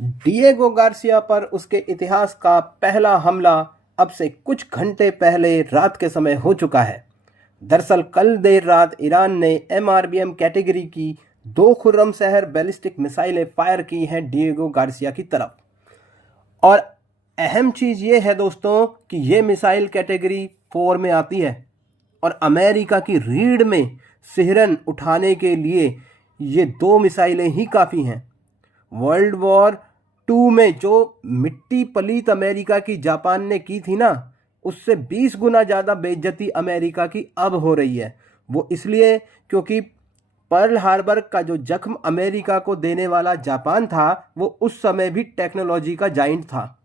Diego Garcia पर उसके इतिहास का पहला हमला अब से कुछ घंटे पहले रात के समय हो चुका है। दरअसल कल देर रात ईरान ने एमआरबीएम कैटेगरी की 2 खुर्रमशहर बैलिस्टिक मिसाइलें फायर की हैं डिएगो गार्सिया की तरफ। और अहम चीज़ ये है दोस्तों कि ये मिसाइल कैटेगरी 4 में आती है और अमेरिका की रीढ़ में सिहरन उठाने के लिए ये 2 मिसाइलें ही काफ़ी हैं। वर्ल्ड वॉर 2 में जो मिट्टी पलीत अमेरिका की जापान ने की थी ना, उससे 20 गुना ज़्यादा बेइज्जती अमेरिका की अब हो रही है। वो इसलिए क्योंकि पर्ल हार्बर का जो जख्म अमेरिका को देने वाला जापान था, वो उस समय भी टेक्नोलॉजी का जाइंट था।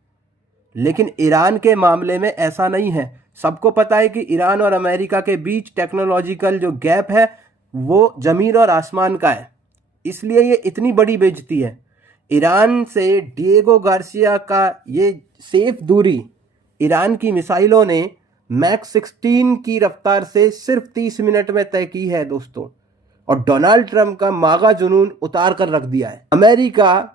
लेकिन ईरान के मामले में ऐसा नहीं है। सबको पता है कि ईरान और अमेरिका के बीच टेक्नोलॉजिकल जो गैप है वो ज़मीन और आसमान का है, इसलिए ये इतनी बड़ी बेइज्जती है। ईरान से डिएगो गार्सिया का ये सेफ दूरी ईरान की मिसाइलों ने मैक 16 की रफ्तार से सिर्फ 30 मिनट में तय की है दोस्तों, और डोनाल्ड ट्रंप का मागा जुनून उतार कर रख दिया है। अमेरिका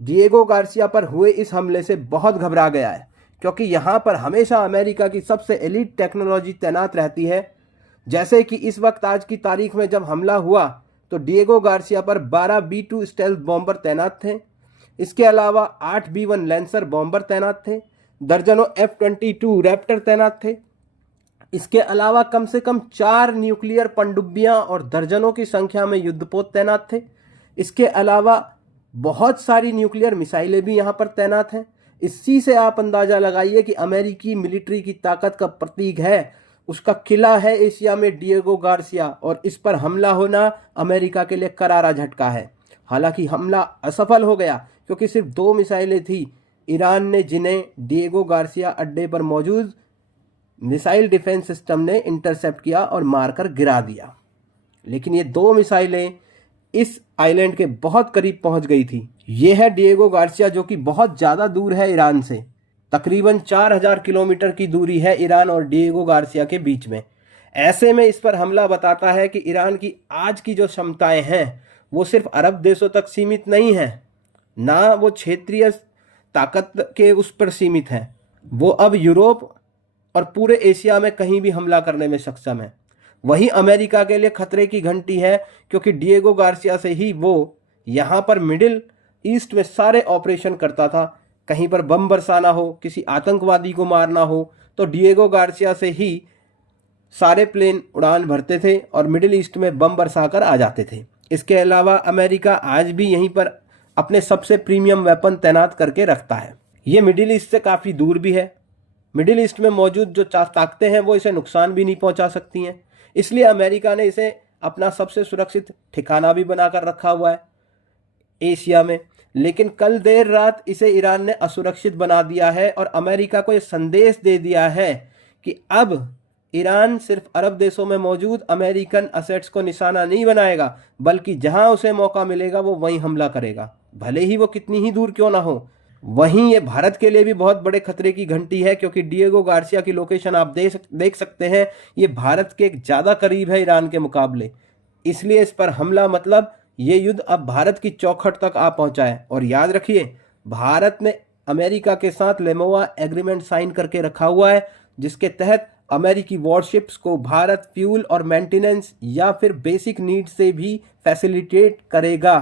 डिएगो गार्सिया पर हुए इस हमले से बहुत घबरा गया है, क्योंकि यहाँ पर हमेशा अमेरिका की सबसे एलीट टेक्नोलॉजी तैनात रहती है। जैसे कि इस वक्त आज की तारीख में जब हमला हुआ तो डिएगो गार्सिया पर 12 B-2 स्टेल्थ बॉम्बर तैनात थे। इसके अलावा 8 B-1 लैंसर बॉम्बर तैनात थे, दर्जनों F-22 रैप्टर तैनात थे। इसके अलावा कम से कम 4 न्यूक्लियर पनडुब्बियां और दर्जनों की संख्या में युद्धपोत तैनात थे। इसके अलावा बहुत सारी न्यूक्लियर मिसाइलें भी यहाँ पर तैनात हैं। इसी से आप अंदाज़ा लगाइए कि अमेरिकी मिलिट्री की ताकत का प्रतीक है, उसका किला है एशिया में डिएगो गार्सिया, और इस पर हमला होना अमेरिका के लिए करारा झटका है। हालांकि हमला असफल हो गया क्योंकि सिर्फ 2 मिसाइलें थी ईरान ने, जिन्हें डिएगो गार्सिया अड्डे पर मौजूद मिसाइल डिफेंस सिस्टम ने इंटरसेप्ट किया और मारकर गिरा दिया। लेकिन ये 2 मिसाइलें इस आइलैंड के बहुत करीब पहुंच गई थी। ये है डिएगो गार्सिया, जो कि बहुत ज़्यादा दूर है ईरान से। तकरीबन 4000 किलोमीटर की दूरी है ईरान और डिएगो गार्सिया के बीच में। ऐसे में इस पर हमला बताता है कि ईरान की आज की जो क्षमताएं हैं वो सिर्फ अरब देशों तक सीमित नहीं है, ना वो क्षेत्रीय ताकत के उस पर सीमित है। वो अब यूरोप और पूरे एशिया में कहीं भी हमला करने में सक्षम है। वही अमेरिका के लिए खतरे की घंटी है, क्योंकि डिएगो गार्सिया से ही वो यहाँ पर मिडिल ईस्ट में सारे ऑपरेशन करता था। कहीं पर बम बरसाना हो, किसी आतंकवादी को मारना हो, तो डिएगो गार्सिया से ही सारे प्लेन उड़ान भरते थे और मिडिल ईस्ट में बम बरसाकर आ जाते थे। इसके अलावा अमेरिका आज भी यहीं पर अपने सबसे प्रीमियम वेपन तैनात करके रखता है। ये मिडिल ईस्ट से काफ़ी दूर भी है। मिडिल ईस्ट में मौजूद जो ताकतें हैं वो इसे नुकसान भी नहीं पहुंचा सकती हैं, इसलिए अमेरिका ने इसे अपना सबसे सुरक्षित ठिकाना भी बनाकर रखा हुआ है एशिया में। लेकिन कल देर रात इसे ईरान ने असुरक्षित बना दिया है और अमेरिका को यह संदेश दे दिया है कि अब ईरान सिर्फ अरब देशों में मौजूद अमेरिकन असेट्स को निशाना नहीं बनाएगा, बल्कि जहां उसे मौका मिलेगा वो वहीं हमला करेगा, भले ही वो कितनी ही दूर क्यों ना हो। वहीं ये भारत के लिए भी बहुत बड़े खतरे की घंटी है, क्योंकि डिएगो गार्सिया की लोकेशन आप देख सकते हैं, ये भारत के ज़्यादा करीब है ईरान के मुकाबले। इसलिए इस पर हमला मतलब ये युद्ध अब भारत की चौखट तक आ पहुंचा है। और याद रखिए, भारत ने अमेरिका के साथ लेमोआ एग्रीमेंट साइन करके रखा हुआ है, जिसके तहत अमेरिकी वॉरशिप्स को भारत फ्यूल और मेंटेनेंस या फिर बेसिक नीड से भी फैसिलिटेट करेगा।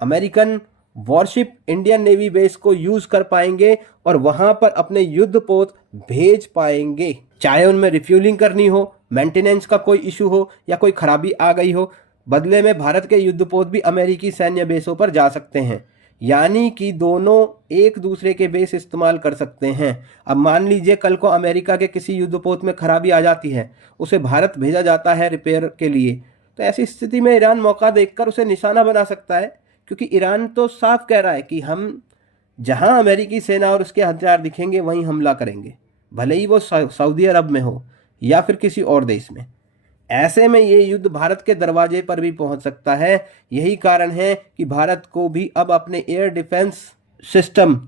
American worship Indian navy base को यूज कर पाएंगे और वहां पर अपने युद्धपोत भेज पाएंगे, चाहे उनमें रिफ्यूलिंग करनी हो, मेंटेनेंस का कोई इशू हो या कोई खराबी आ गई हो। बदले में भारत के युद्धपोत भी अमेरिकी सैन्य बेसों पर जा सकते हैं, यानी कि दोनों एक दूसरे के बेस इस्तेमाल कर सकते हैं। अब मान लीजिए कल को अमेरिका के किसी युद्धपोत में खराबी आ जाती है, उसे भारत भेजा जाता है रिपेयर के लिए, तो ऐसी स्थिति में ईरान मौका देखकर उसे निशाना बना सकता है, क्योंकि ईरान तो साफ कह रहा है कि हम जहां अमेरिकी सेना और उसके हथियार दिखेंगे वहीं हमला करेंगे, भले ही वो सऊदी अरब में हो या फिर किसी और देश में। ऐसे में ये युद्ध भारत के दरवाजे पर भी पहुंच सकता है। यही कारण है कि भारत को भी अब अपने air defence system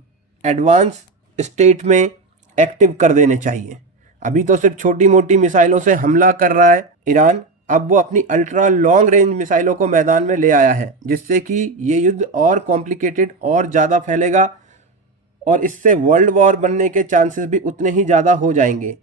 advance state में एक्टिव कर देने चाहिए। अभी तो सिर्फ छोटी मोटी मिसाइलों से हमला कर रहा है ईरान, अब वो अपनी अल्ट्रा लॉन्ग रेंज मिसाइलों को मैदान में ले आया है, जिससे कि ये युद्ध और कॉम्प्लिकेटेड और ज़्यादा फैलेगा और इससे वर्ल्ड वॉर बनने के चांसेस भी उतने ही ज़्यादा हो जाएंगे।